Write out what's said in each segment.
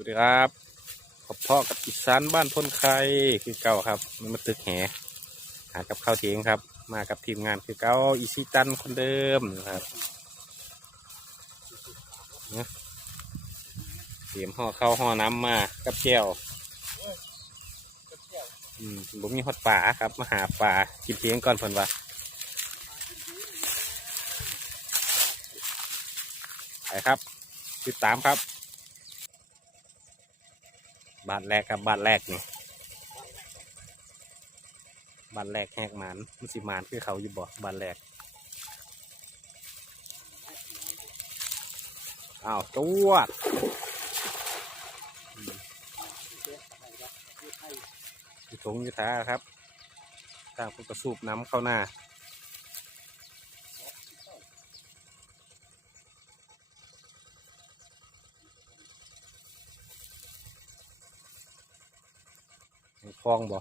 วัสดีครับขอบพ่อกับอีสานบ้านพ้นไข่คือเก่าครับมันมาตึกแหหากับข้าวเทียงครับ มากับทีมงานคือเก่าอีซีตันคนเดิมนะครับนะเตรียมห่อข้าวห่อน้ำมากับแก้วอืมผมมีฮอดป่าครับ มาหาป่ากินเทียงก่อนเพิ่นว่าไปครับ ติดตามครับ บ้าทแรกครับบ้าทแรกนี่บ้าทแรกแหกหมันมันสิหมานคือเขาอยู่บ่บ้าทแรกอ้าวจวดอืมอยู่ถงยู่ท้าครับตางพวกกระสูบน้ำเข้าหน้า องบ่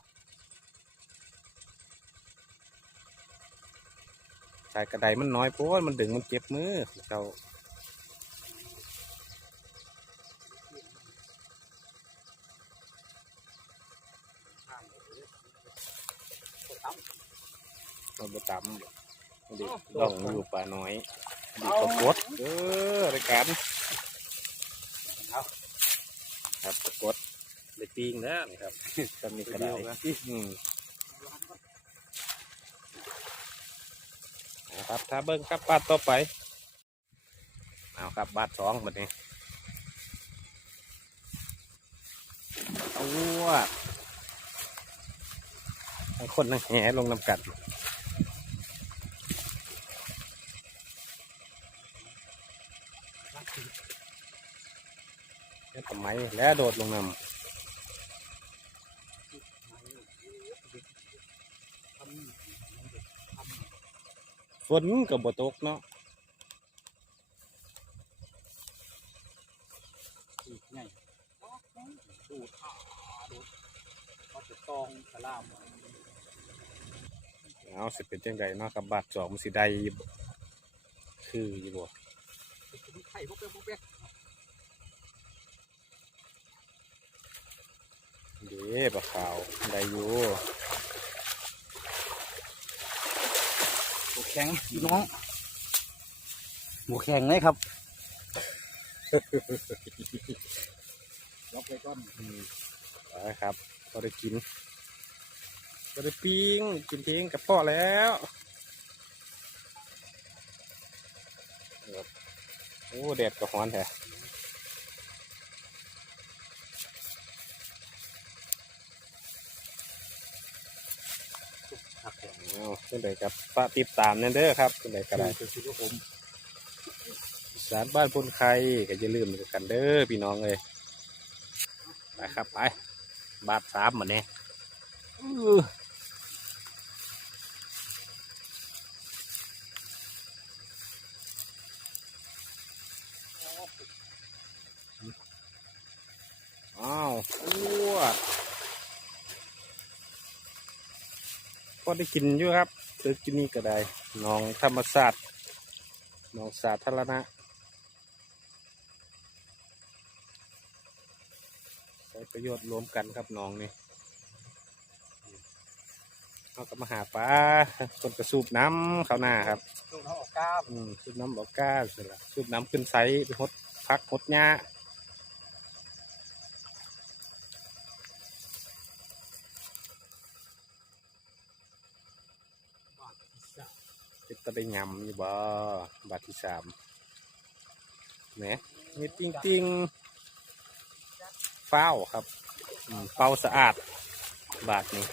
สายกระไดมันน้อยเพราะว่ามันดึงมันเจ็บมือเจ้าเราบตำบ่ดิลองอยู่ป่าน้อยดิปรากฏเออรายการครับปรากฏได้ ปีงแล้วนี่ครับตอนนี้กระไดอืมนะครับถ้าเบิ้งครับบาทต่อไปเอาครับบาทสองบัดนี้เอาว่าทั้งคนทั้งแหลงน้ำกัดแล้วทำไมแล้วโดดลงน้ำ ฝนกับบตกเนาะอีกไงดูดอ่าดูดก็จะตองสลามเอาสิเป็นจังไดเนาะกับบาทสองมันสิได้อยู่บ่คืออยู่บ่ไข่พวกเป๊กพวกเป๊กเด้ปลาขาวได้อยู่ หมูแข็งพี่น้องหมูแข็งเลยครับล็อกไปก่อนอืมไปครับพอได้กินพอได้ปิ้งกินเองกับพ่อแล้วครับโอ้แดดก็ร้อนแท้ หักแข็ง เอาขึ้นไปกับป้าติดตามนั่นเด้อครับขึ้นไปก็ได้สารบ้านพุนไข่ก็อย่าลืมกันเด้อพี่น้องเลยไปครับไปบาทสามเหมือนนี้อ้าวอ้วด ก็ได้กินอยู่ครับซื้อกินนี่ก็ได้หน้องธรรมศาสตร์หน้องสาธารณะใช้ประโยชน์รวมกันครับน้องนี่เอากลับมาหาปลาคนกระสูบน้ำเข้าหน้าครับดูดเอาออกก้ามอืมสูบน้ำบอกก้าเสร็จละสูบน้ำขึ้นไซไปหดพักหดหญ้า เป็นตะได้ยำอยู่บ่บาทที่สามแหมเม็ดจริงๆเฝ้าวครับอืมเฝ้าสะอาด บาทนี้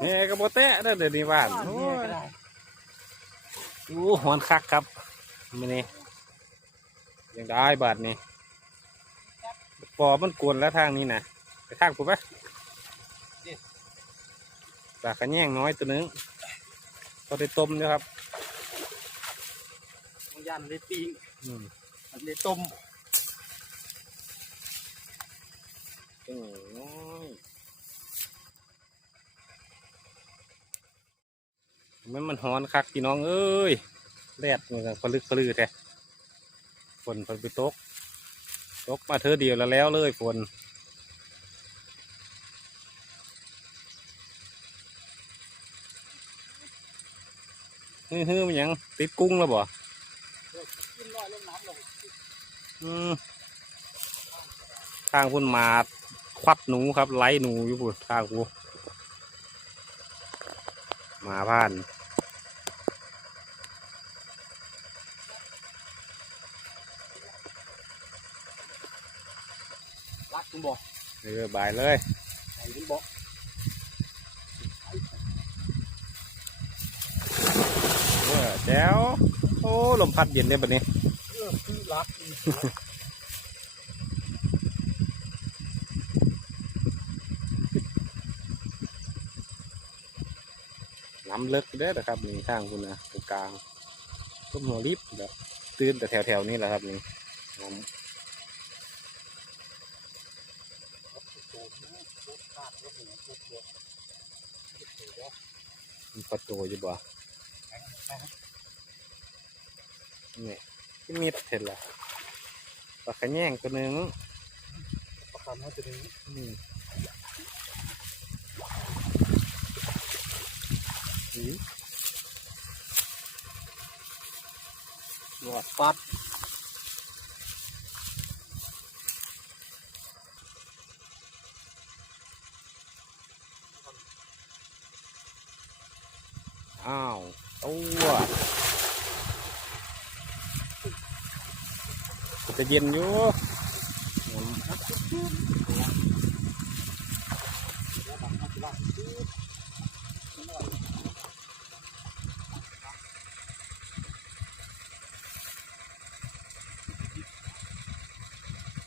เนี่ยกระโบเตะเด้อเดี๋ยวนี้บ้านโอ้เนี่ยยก็ได้โอ้หอนคักครับมันนี่ ยังได้บาทนี่ปอมันกวนแล้วทางนี้นะไปทางกูปะปลากระแยงน้อยตัวหนึงก็ได้ต้มเนะครับบางยันได้ปิ้งอืมอันได้ต้มจังน้อยมันมันฮ้อนคักพี่น้องเอ้ยแดดมันก็พลึกพลือแท้ ฝนฝนไปตก ตกมาเธอเดียวแล้วแล้วเลยฝนฮือฮือมันยังติดกุ้งแล้วบ่ขึ้นลอยลงน้ำลงอืมทางพุ่นมาควัดหนูครับ ไล่หนูอยู่พุ่นทางกูมาผ่าน คุณบอกเออบายเลยไอ้คุณบอกเออแจ้วโอ้ลมพัดเย็นเลยบัดนี้เออคือรักน้ำเลิกเด้อนะครับนี่ทางคุณนะตรงกลางต้นหัวริบแบบตื่นแต่แถวๆนี้แหละครับนี่น้โดนนะร ถขาดรถหนึ่งรถรถำมีประตูอยู่บ่นี่ที่มีดเห็นละปลาขะแยงตัวหนึ่งประคำเขาจะนี้อืมอีหลอดฟัด อ้าวตัว จะเย็นอยู่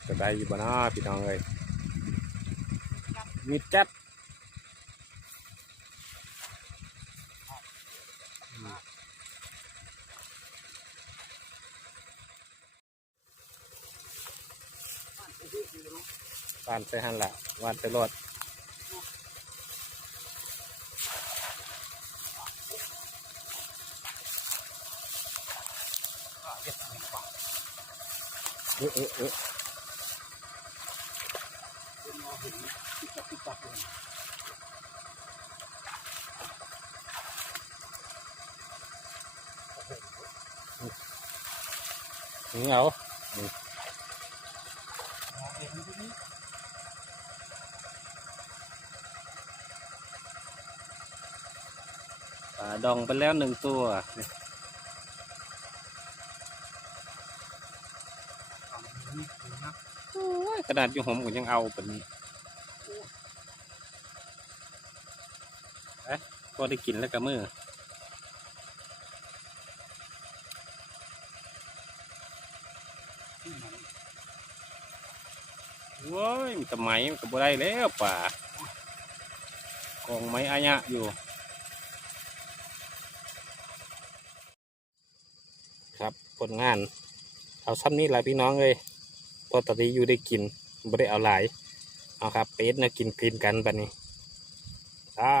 จะได้อยู่บ้านาะพี่น้องเลยมีดจัด วานไปหันละวานไปรถเออเออเออนี่เอาปลา ดองไปแล้วหนึ่งตัวโอ้ยขนาดอยู่หอมก็ยังเอาเป็นนี้เอ๊ะก็ได้กินแล้วกับมือว้ยมันจะไหมมันก็บ่ได้แล้วป่ากองไม้อายะอยู่ ครับ ผลงาน เอาซ้ำนี้หละพี่น้องเลยพอตอนนี้อยู่ได้กินไม่ได้เอาหลายเอาครับเป็ดนะกินกินกันบัดนี้ได้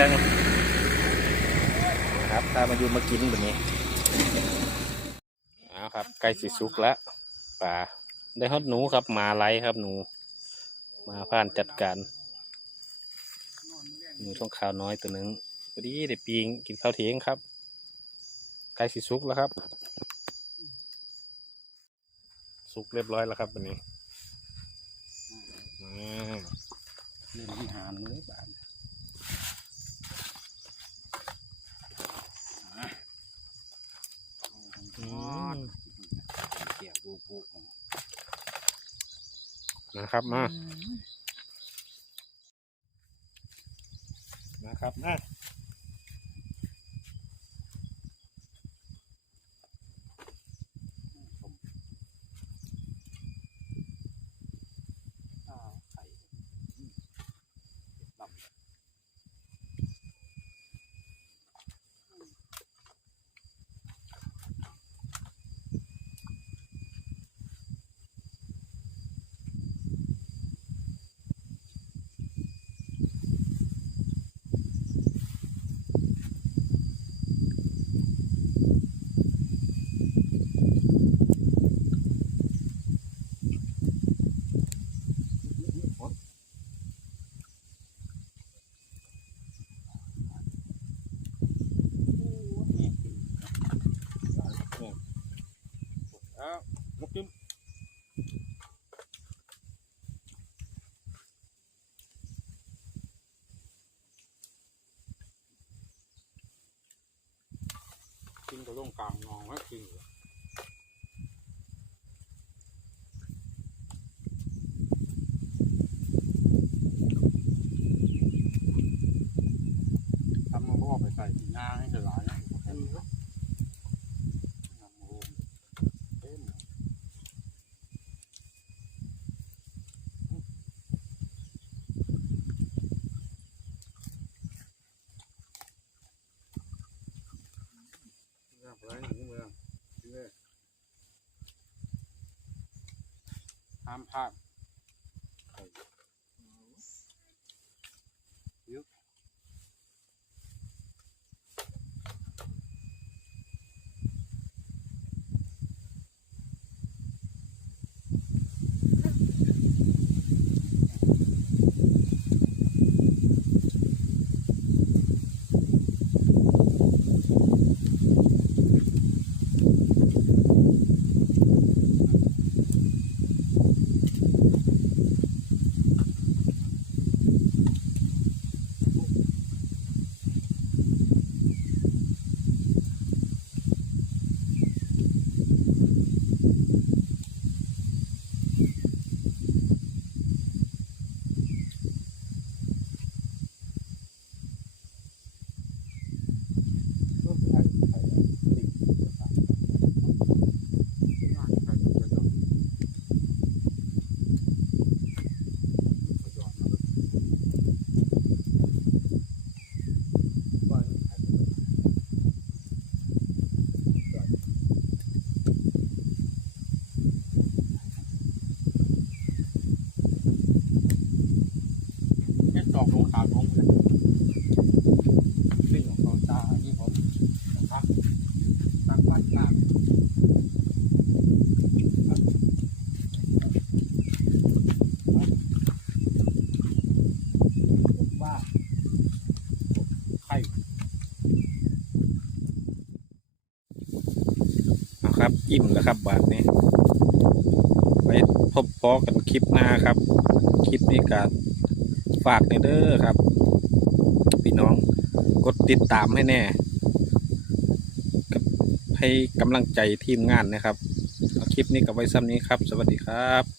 ช่างครับตามมาอยู่มากินแบบนี้เอาครับใกล้สิสุกแล้วป่าได้ฮอดหนูครับหมาไล่ครับหนู มาผ่านจัดการหนูท้องขาวน้อยตัวหนึ่งพอดีได้ปิงกินข้าวเที่ยงครับใกล้สิสุกแล้วครับ สุกเรียบร้อยแล้วครับวันนี้อืมเล่นวิหารเลยบ้าน อืม เกี่ยวบุกบุก นะครับมานะครับนะ นกระลงกลางนองแล้วกินอยู่ทำมาพ่อไปใส่สีหน้าให้เธอหลา right? ครับ อิ่มแล้วครับ บาทนี้ ไว้พบพอกันคลิปหน้าครับ คลิปนี้ก็ฝากในเด้อครับ พี่น้องกดติดตามให้แน่กับให้กำลังใจทีมงานนะครับ คลิปนี้กับไว้ซ้ำนี้ครับ สวัสดีครับ